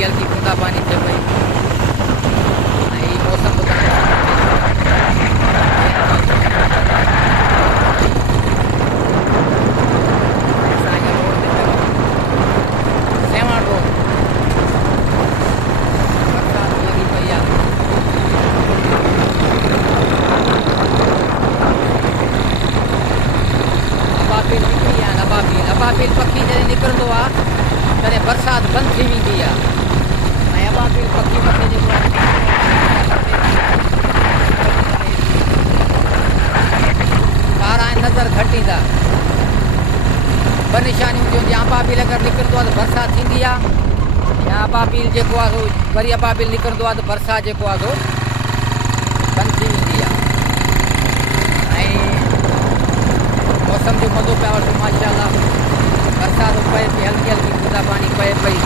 हल्की हल्की बूंदा पानी थे पई। मौसम सेवण रोड बरसात लगी पई आहे। अबाबिल निकिरी आहे। अबाबिल पखी जॾहिं निकिरंदो आहे तॾहिं बरसाति बंदि थी वेंदी आहे। ऐं अबाबिल पखी मथे जेको आहे तारा नज़र घटि ईंदा। ॿ निशानियूं हूंदियूं। जीअं अबाबिल अगरि निकिरंदो आहे त बरसाति थींदी आहे, या अबाबिल जेको आहे सो वरी अबाबिल निकिरंदो आहे त बरसाति जेको आहे सो बंदि थी वेंदी आहे। ऐं मौसम जो मज़ो पिया वठूं माशाअल्लाह। बरसाति पए थी, हल्की हल्की बूंदा पानी पए पई।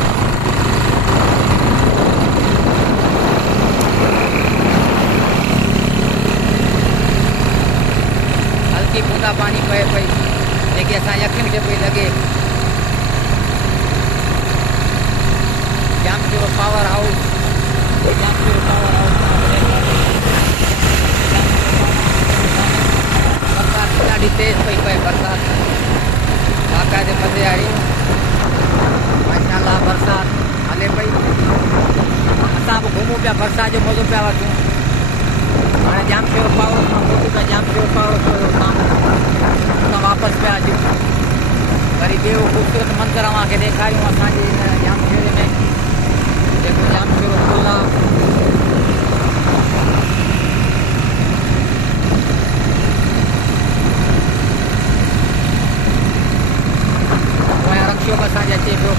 हल्की बूंदा पानी पए पई जेकी असांजी अखियुनि खे पई लॻे। जामशोर पावर हाउस बरसाति ॾाढी तेज़ पई पए। बरसाति बाक़ाइदे मज़े वारी माशाअल्लाह बरसाति हले पई। असां बि घुमूं पिया, बरसाति जो मज़ो पिया वठूं। हाणे जामशोर पावर मां मोटूं पिया जामशोर पावर खां वापसि पिया अचूं। वरी ॿियो ख़ूबसूरत मंदरु तव्हांखे ॾेखारियूं असांजे हिन जामशोर में जेको जामशोर पुल आहे। रक्षो असांजे अचे पियो।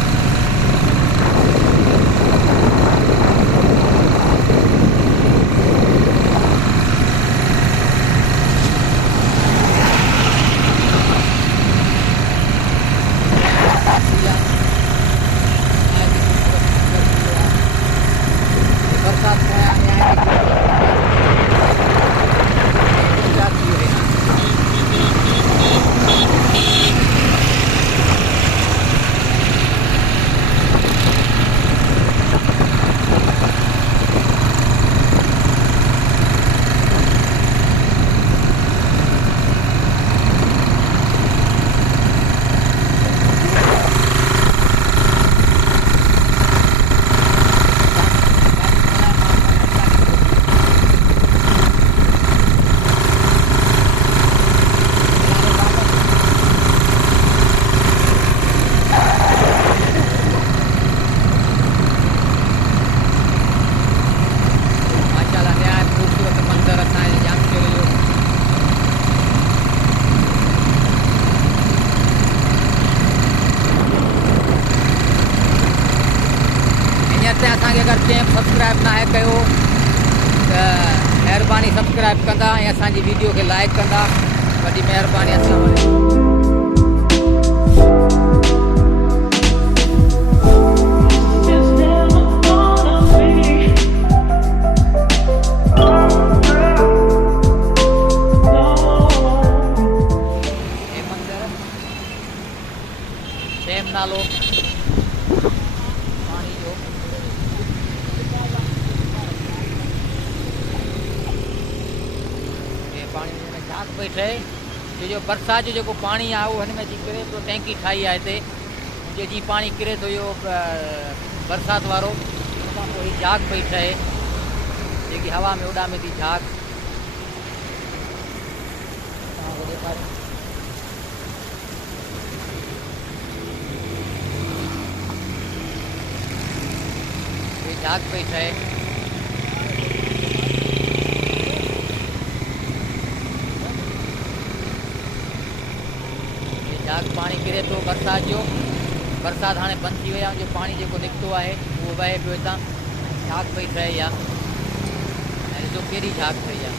असांखे अगरि कंहिं सब्सक्राइब न आहे कयो त महिरबानी सब्सक्राइब कंदा ऐं असांजी वीडियो खे लाइक कंदा। वॾी महिरबानी। अस्सलाम वालेकुम। नालो पानी जो पानी में झाग पई ठहे। जो बरसाति जो जेको पाणी आहे उहो हिन में अची किरे थो। टैंकी ठाही आहे हिते। जीअं पाणी किरे थो इहो बरसाति वारो, उन खां पोइ हीअ झाग पई ठहे जेकी हवा में उॾामे थी झाग। झाग पई ठहे। झाग पाणी किरे पियो बरसाति जो। बरसाति हाणे बंदि थी वई आहे। जो पाणी जेको निकितो आहे उहो वहे पियो हितां। झाग पई ठहे इहा। ऐं ॾिसो कहिड़ी झाग ठही आहे।